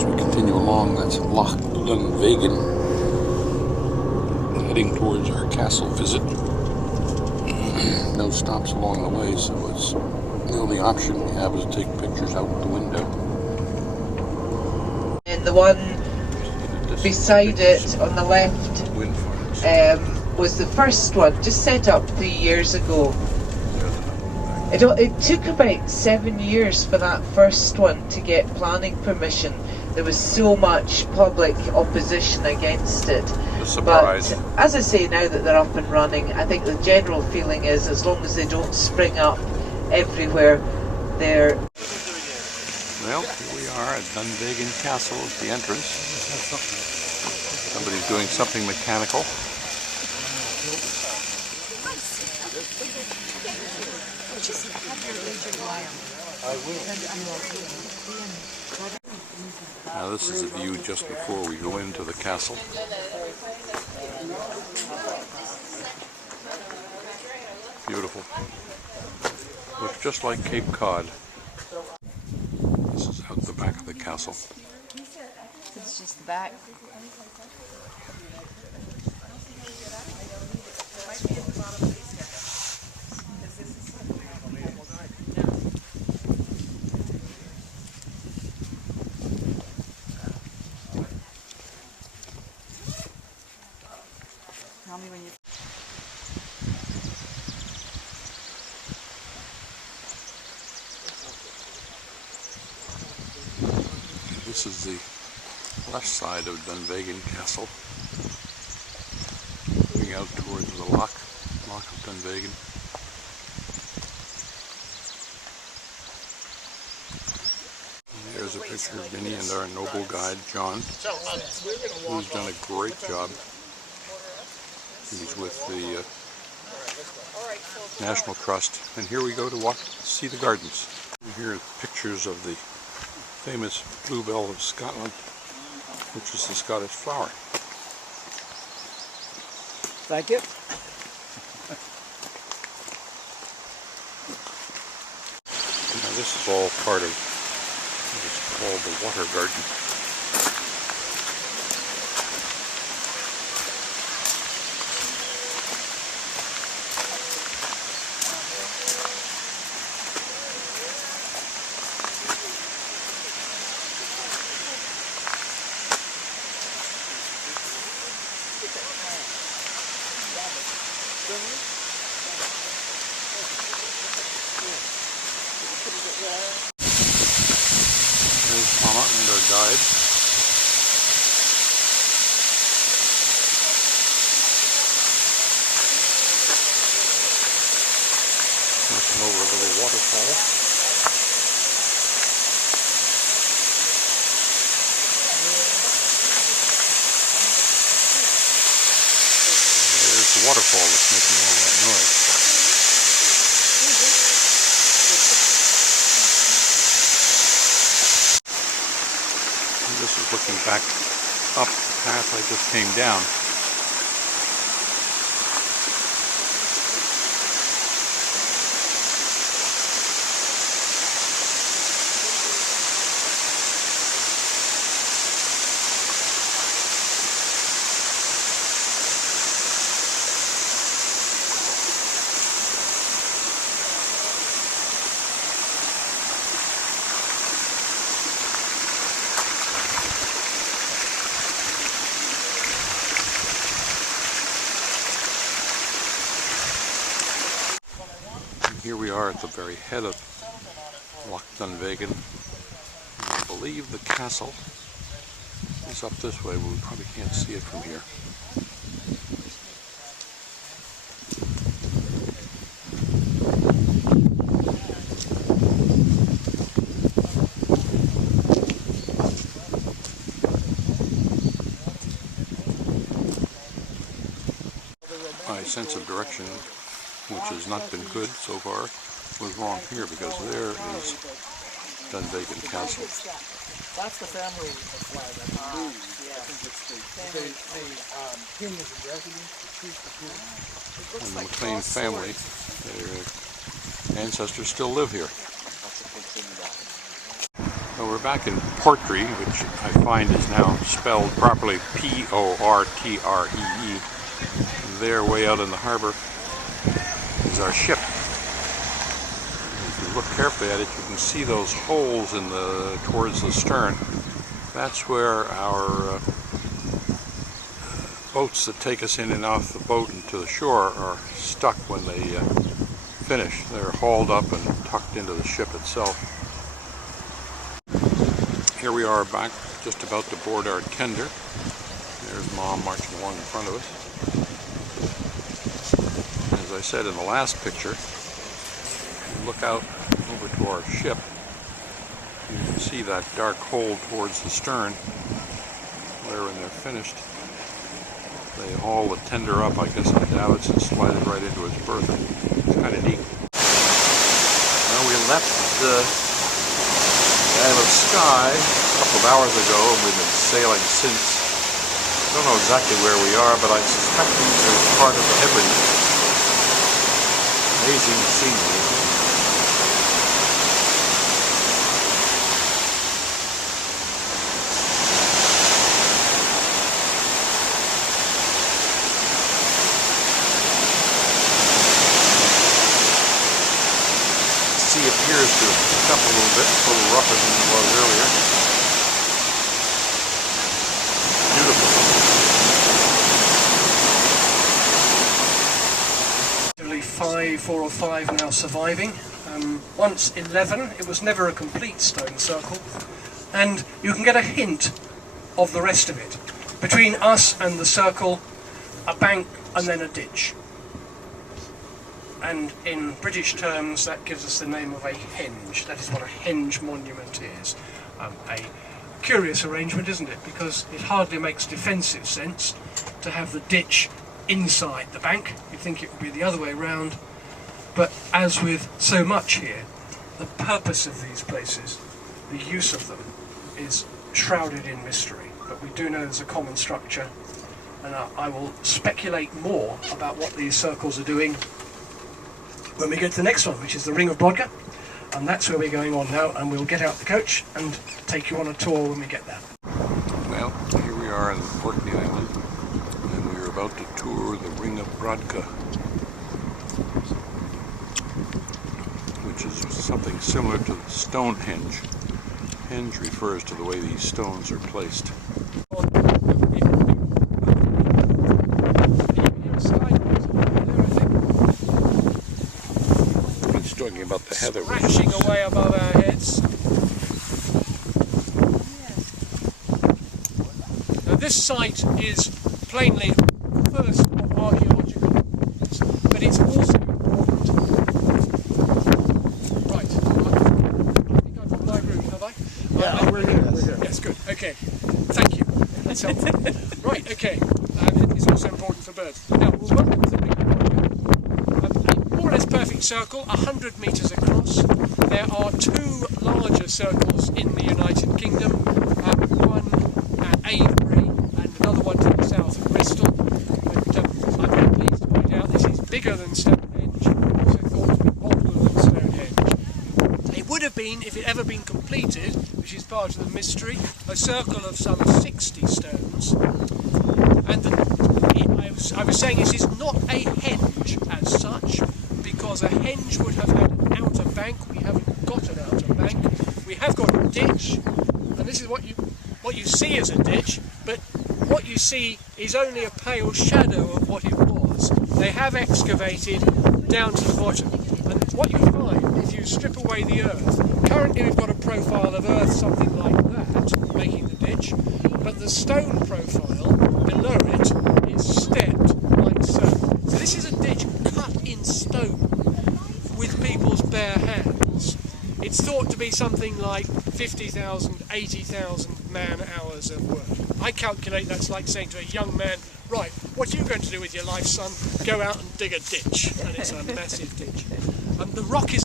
as we continue along. That's Loch Dunvegan, heading towards our castle visit. No stops along the way, so it's the only option we have is to take pictures out the window. And the one beside it on the left was the first one, just set up 3 years ago. It took about 7 years for that first one to get planning permission. There was so much public opposition against it. A surprise. But as I say, now that they're up and running, I think the general feeling is as long as they don't spring up everywhere, they're... Well, here we are at Dunvegan Castle at the entrance. Somebody's doing something mechanical. Now this is the view just before we go into the castle. Beautiful. Looks just like Cape Cod. This is out the back of the castle. It's just the back. Tell me when you... This is the left side of Dunvegan Castle, moving out towards the Loch of Dunvegan. There's a picture of Vinny and our noble guide, John, who's done a great job. He's with the National Trust. And here we go to see the gardens. Here are pictures of the famous bluebell of Scotland, which is the Scottish flower. Thank you. Now this is all part of what is called the water garden. There's Mama and our guide. Looking over a little waterfall. There's the waterfall that's making all that noise. This is looking back up the path I just came down. Here we are at the very head of Loch Dunvegan. I believe the castle is up this way, but we probably can't see it from here. My sense of direction, which has not been good so far, was wrong here, because there is Dunvegan Castle. That's the family flag, I believe. I think it's the king is a resident, the priest is here. And the McLean family, their ancestors still live here. So we're back in Portree, which I find is now spelled properly P-O-R-T-R-E-E. There, way out in the harbor, is our ship. If you look carefully at it, you can see those holes in towards the stern. That's where our boats that take us in and off the boat and to the shore are stuck when they finish. They're hauled up and tucked into the ship itself. Here we are back, just about to board our tender. There's Mom marching along in front of us. As I said in the last picture, look out over to our ship. You can see that dark hole towards the stern, where when they're finished, they haul the tender up, I guess on davits, and slide it right into its berth. It's kind of neat. Well, we left the Isle of Skye a couple of hours ago, and we've been sailing since. I don't know exactly where we are, but I suspect these are part of the Hebrides. Amazing scenery. The sea appears to have picked up a little bit, it's a little rougher than it was earlier. Beautiful. 4 or 5 now surviving. Once 11, it was never a complete stone circle, and you can get a hint of the rest of it. Between us and the circle, a bank and then a ditch. And in British terms, that gives us the name of a henge. That is what a henge monument is. A curious arrangement, isn't it? Because it hardly makes defensive sense to have the ditch inside the bank. You'd think it would be the other way round. But as with so much here, the purpose of these places, the use of them, is shrouded in mystery. But we do know there's a common structure, and I will speculate more about what these circles are doing when we get to the next one, which is the Ring of Brodgar, and that's where we're going on now, and we'll get out the coach and take you on a tour when we get there. Well, here we are on Orkney Island, and we're about to tour the Ring of Brodgar, which is something similar to Stonehenge. Henge refers to the way these stones are placed. It's talking about the heather. Crashing away above our heads. Now this site is plainly the first of archaeological evidence, but it's also important. Right, I think I've got my room, have I? Yeah, we're here. Yes, good. Okay, thank you. That's helpful. Right, okay. It's also important for birds. Now, we'll welcome to the Ring of Brodgar. A more or less perfect circle, 100 metres across. There are 2 larger circles in the United Kingdom, one at Avebury and another one to the south of Bristol. But I'm very pleased to point out this is bigger than Stonehenge, also thought to be older than Stonehenge. It would have been, if it ever been completed, which is part of the mystery, a circle of some 60 stones. And I was saying this is not a henge as such, because a henge would have had an outer bank. We haven't got an outer bank. We have got a ditch, and this is what you see as a ditch, but what you see is only a pale shadow of what it was. They have excavated down to the bottom, and what you find if you strip away the earth, currently we've got a profile of earth something like that, making the ditch, but the stone profile below it is stepped like so. So this is a ditch cut in stone with people's bare hands. It's thought to be something like 50,000, 80,000 man-hours of work. I calculate that's like saying to a young man, right, what are you going to do with your life, son? Go out and dig a ditch. And it's a massive ditch. And the rock is